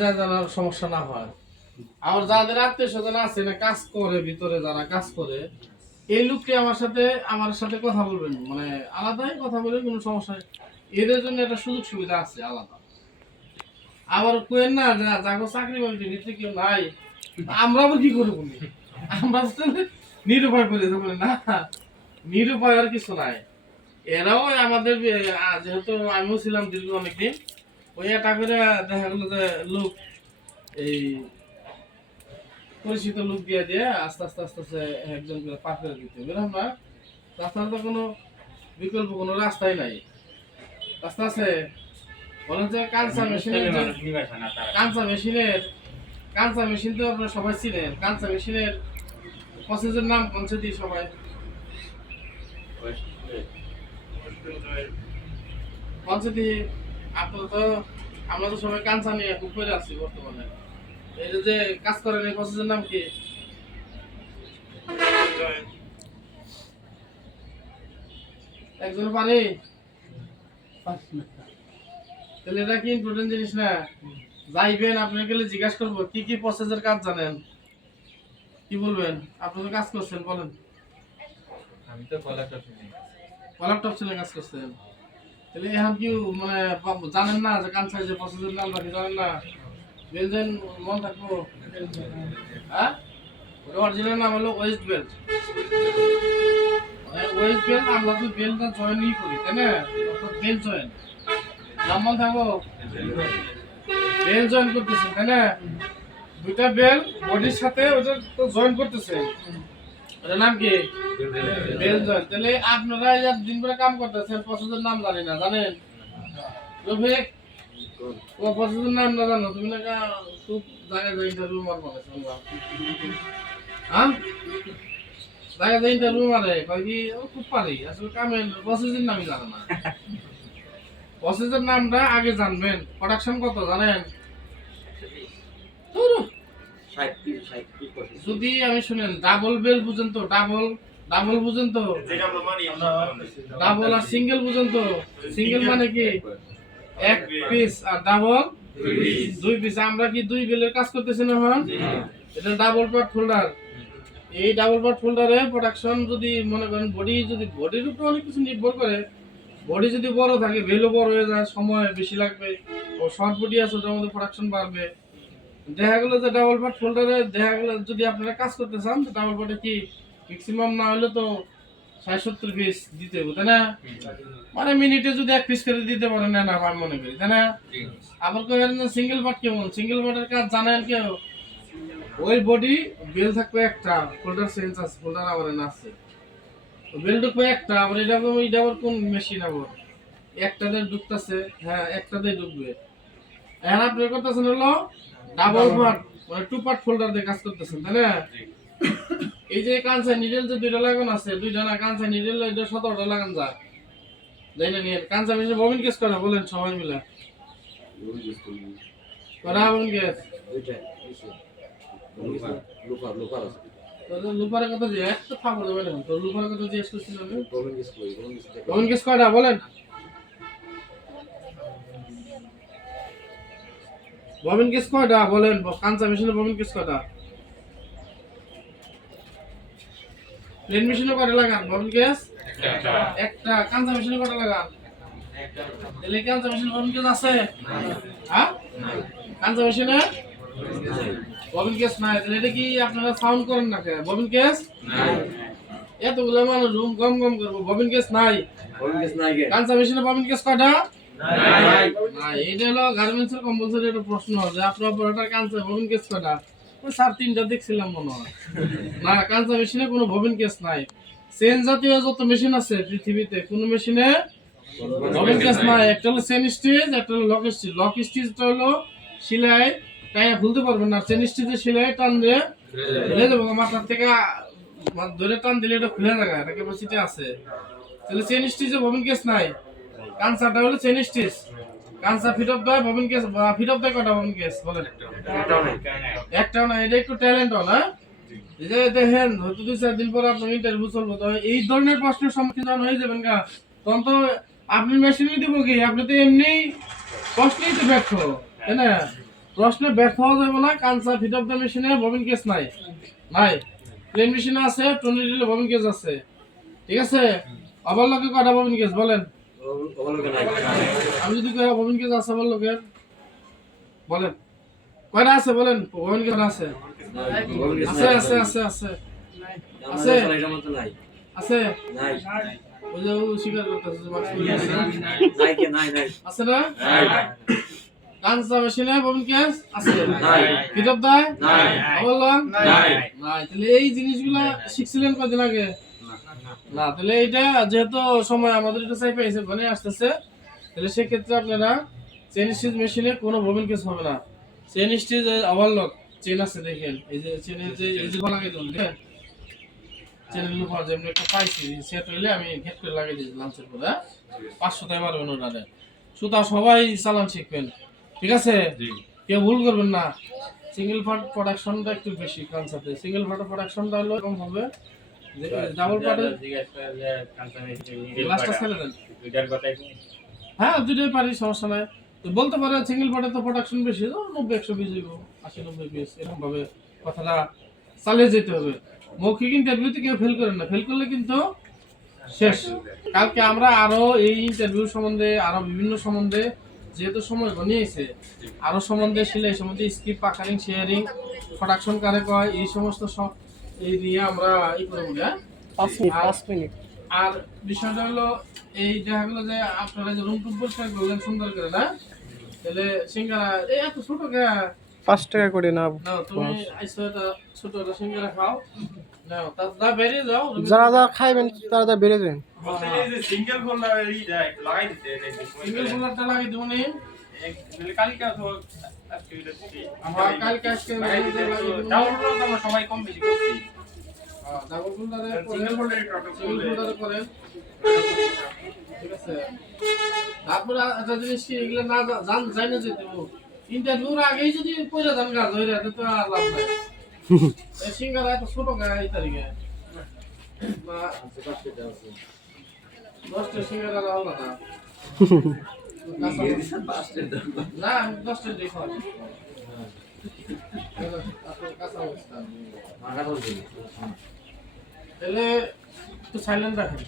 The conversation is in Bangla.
যায় যেন সমস্যা না হয়। আমার যাদের আত্মীয় স্বজন আছে না কাজ করে ভিতরে যারা কাজ করে এই লোকটি আমার সাথে কথা বলবেন মানে আলাদাই কথা বলে কোনো সমস্যা নেই। এদের জন্য একটা সুযোগ সুবিধা আছে আলাদা। আবার কোয়েন না যে যাকে চাকরি বাকরির ভিতরে কেউ নাই আমরা আবার কি করবো আমরা তো নিরুপায় করে দেবো না, নিরুপায় আর কিছু নাই। এরাও আমাদের যেহেতু আমিও ছিলাম দীর্ঘ অনেকদিন ওই একটা করে দেখা গেলো যে লোক এই পরিচিত লোক দিয়ে দিয়ে আস্তে আস্তে আস্তে আস্তে একজন করে পার করে দিতে বুঝলাম না। রাস্তার তো কোনো বিকল্প কোনো রাস্তাই নাই। রাস্তা আছে বলেন যে কাঁচা মেশিন তো আপনারা সবাই চিনেন। কাঁচা মেশিনের প্রসেসের নাম কোনছে দিই সবাই কোনছে দিই আপনারা তো আমরা তো সবাই কাঁচা নিয়ে খুব করে আছি বর্তমানে। এই যে কাজ করেন এই প্রসেসের নাম কি? একজন পারে তাহলে এটা কি ইম্পর্টেন্ট জিনিস না? যাইবেন আপনার গেলে জিজ্ঞাসা করবো কি কি প্রসেসের কাজ জানেন, কি বলবেন? আপনি তো কাজ করছেন বলেন। আমি তো ল্যাপটপ ছেলে কাজ করছেন তাহলে এখন কি মানে জানেন না যে কান সাইজের প্রসেসের নাম রাখি জানেন না? বেলজেন মন থাকবো। হ্যাঁ ওটা অরিজিনাল নাম হলো ওয়েস্ট বেল্ট। ওয়েস্ট বেল্ট আমরা তো বেল্টটা জয়েনই করি তাই না, অর্থাৎ বেল্ট জয়েন নাম মন থাকবো। বেল্ট জয়েন করতেছেন তাই না, দুইটা বেল বডির সাথে ওটা তো জয়েন করতেছে, ওটার নাম কি? Belt join. তাহলে আপনারা দিন ভরে কাম করতেছেন প্রসেসের নাম জানি না জানেন? রফিক ও প্রসেসের নাম না জানো তুমি না খুব জায়গায় যাই ইন্টারভিউ মারবো হ্যাঁ জায়গায় যাই ইন্টারভিউ মারে কয় কি ও খুব পারি আসলে কামের প্রসেসের নামই জানে না। প্রসেসের নামটা আগে জানবেন। প্রোডাকশন কত জানেন? যদি আমি শুনেন ডাবল বেল বুঝেন তো, ডাবল বুঝেন তো, ডাবল আর সিঙ্গেল বুঝেন তো। সিঙ্গেল মানে কি এক পিস আর ডাবল দুই পিস। আমরা কি দুই বেলের কাজ করতেছি না এখন? এটা ডাবল পার্ট ফোল্ডার। এই ডাবল পার্ট ফোল্ডারে প্রোডাকশন যদি মনে করেন বডির উপর অনেক কিছু নির্ভর করে। বডি যদি বড় থাকে ভ্যালু বড় হয়ে যায়, সময় বেশি লাগবে। ও শর্ট বডি আছে ওটার মধ্যে প্রোডাকশন বাড়বে। দেখা গেল যে ডাবল পার্ট ফোল্ডারে দেখা গেল যদি আপনারা কাজ করতে চান তো ডাবল পার্টে কি ম্যাক্সিমাম না হলে তো ৬০-৭০ পিস দিতে হবে তাই না? মানে মিনিটে যদি এক পিস করে দিতে পারেন না আমি মনে করি তাই না? আবার কেন সিঙ্গেল পার্ট কেমন? সিঙ্গেল পার্টের কাজ জানেন কেউ? ওই বডি বেল থাকবে একটা, ফোল্ডার চেঞ্জ আছে, ফোল্ডার আবার আছে, বেল ঢুকবে একটা। আবার এটা আবার কোন মেশিন আবার একটাতে ঢুকতেছে, হ্যাঁ একটাতেই ঢুকবে। এখন আপনি করতেছেন হলো ডাবল পার্ট মানে টু পার্ট ফোল্ডার দিয়ে কাজ করতেছেন তাই না? এই যে কাঁচা নিডেল যে দুইটা লাগানো আছে, দুইটা না কাঁচা নিডেল এটা ১৭টা লাগান যায় যাই না নিয়ে কাঁচা মেশিনে ববিন কেস করা বলেন সবাই মিলে করা ববিন কেস লুপারের কথা যে একটা থাকবো দেবে না তো লুপারের কথা জিজ্ঞেস করছিল আমি ববিন কেস কয়টা বলেন? ববিন কেস কয়টা বলেন? কাঁচা মেশিনে ববিন কেস কয়টা? প্লেন মেশিনে কয়টা লাগান ববিন কেস? একটা। কাঁচা মেশিনে কয়টা লাগান? তাহলে কাঁচা মেশিনে ববিন কেস আছে? হ্যাঁ কাঁচা মেশিনে ববিন কেস নাই। তাহলে এটা কি আপনারা সাউন্ড করেন না কেন? ববিন কেস নাই। এতগুলো মানুষ রুম গম গম করবো ববিন কেস নাই। ববিন কেস নাই। কাঁচা মেশিনে ববিন কেস কয়টা? নাই। নাই। এটা হলো গার্মেন্টসের কম্পালসরি একটা প্রশ্ন যে আপনার অপারেটর কাঁচা ববিন কেস কয়টা? ওই ৩-৪টা দেখছিলাম মনে হয়। না কাঁচা মেশিনে কোনো ববিন কেস নাই। চেন জাতীয় যত মেশিন আছে পৃথিবীতে কোন মেশিনে ববিন কেস নাই। একটা হলো চেন স্টিচ, একটা হলো লক স্টিচ। লক স্টিচটা হলো সেলাই টাইয়া খুলতে পারবেন না, চেন স্টিচে সেলাই টান দিয়ে খুলে যাবো মাথার থেকে ধরে টান দিলে এটা খুলে যাবে, এটা ক্যাপাসিটি আছে। তাহলে চেন স্টিচে ববিন কেস নাই। কাঁচাটা হলো চেন স্টিচ। কাঁচা ফিট অফ দেয় ববিন কেস, ফিট অফ দেয় কটা ববিন কেস বলেন? একটাও না। এটা একটু ট্যালেন্ট না? এই যে দেখেন হয়তো ২-৪ দিন পরে আপনার ইন্টারভিউ চলবো তো এই ধরনের প্রশ্নের সম্মুখীন হয়ে যাবেন গা তখন তো আপনি মেশিনই দিব কি? আপনি তো এমনি প্রশ্নেই তো ব্যর্থ তাই না? প্রশ্নে ব্যর্থ হওয়া যাবে না। কাঁচা ফিট অফ দ্য মেশিনে ববিন কেস নাই, নাই। প্লেন মেশিনে আছে, টর্নেডো ববিন কেস আছে, ঠিক আছে। ওভারলকে কয়টা ববিন কেস বলেন? আমি যদি কই ববিন কেস আছে ওভারলকের, বলেন কয়টা আছে বলেন? ববিন কেস আছে, আছে আছে আছে আছে আছে আছে। ওই যে ও স্বীকার করতেছে যে বাক্স আছে না? কাঁচা মেশিনে ববিন কেস আছে, ফিট অফ দ্য ওভারলক নাই। তাহলে এই জিনিসগুলা শিখছিলেন কদিন আগে? না। তাহলে এইটা যেহেতু সময় আমাদের এটা চাই পেয়েছে ঘনে আসতেছে, তাহলে সেক্ষেত্রে আপনারা চেন স্টিচ মেশিনে কোনো ববিন কেস হবে না। চেন স্টিচ ওভারলক চেন আছে দেখেন, এই যে চেনের যে এই যে লাগাই দিলাম দেখেন, চেনের উপর যেমন একটা পাইছি সেট হইলে আমি ঘেট করে লাগিয়ে দিয়েছি লাঞ্চের পরে। 500 টাকা মারবেন ওটারে। সুতা সবাই চালান শিখবেন, ঠিক আছে? কেউ ভুল করবেন না। সিঙ্গেল পার্ট প্রোডাকশনটা একটু বেশি কানসাতে, সিঙ্গেল পার্ট প্রোডাকশনটা হলো কম হবে। ডাবল পার্টের লাস্টটা ছেড়ে দেন। হ্যাঁ দুটোই পারি, সমস্যা নাই। তো বলতে পারে সিঙ্গেল পার্টে তো প্রোডাকশন বেশি, 90-120 দিব, 80-90 পিস এরকম ভাবে কথাটা চালিয়ে যেতে হবে। মৌখিক ইন্টারভিউতে কেউ ফেল করেন না, ফেল করলে কিন্তু শেষ। কালকে আমরা আরো এই ইন্টারভিউ সম্বন্ধে আরো বিভিন্ন সম্বন্ধে, যেহেতু সময় ঘনিয়েছে, আরো সম্বন্ধে সেলাই সম্বন্ধে স্ক্রিপ্ট পাকারিং শেয়ারিং প্রোডাকশন কারে কয় এই সমস্ত সব এই নিয়ে আমরা এই করবো। 5 মিনিট। আর বিষয়টা হলো এই দেখা গেলো যে আপনারা যে রুম টুম পরিষ্কার করলেন সুন্দর করে, না? তাহলে সিঙ্গারা এই এত ছোট কে 5 টাকা করে না। নাও, তুমি আইসো এটা ছোট একটা সিঙ্গারা খাও, নাও তা বেরিয়ে যাও। যারা যারা খাইবেন তারা বেড়ে যাবেন। সিঙ্গেল ফোল্ডার লাগাই দিতে সিঙ্গেল ফোল্ডারটা লাগিয়ে দেবো নি। কালকে তো আমার কালকে আজকে লাগিয়ে দেবো। ডাউনলোড আমরা সবাই কম বেশি করছি। ডাবল ফোল্ডারে সিঙ্গেল ফোল্ডারে সিঙ্গেল ফোল্ডারে করেন, ঠিক আছে। তারপরে একটা জিনিস কি, এগুলো না জান না যেতে ইন্টারভিউর আগেই যদি পয়লা ধান গাছ হয়ে যায় তো আর লাভ নাই। এই সিঙ্গারা এত ছোট গায়ে এই তারিখে বা 10টা সিঙ্গারা আলাদা না। না আমি 10টা দেখো কাঁচা অবস্থা। তাহলে একটু সাইলেন্ট রাখেন।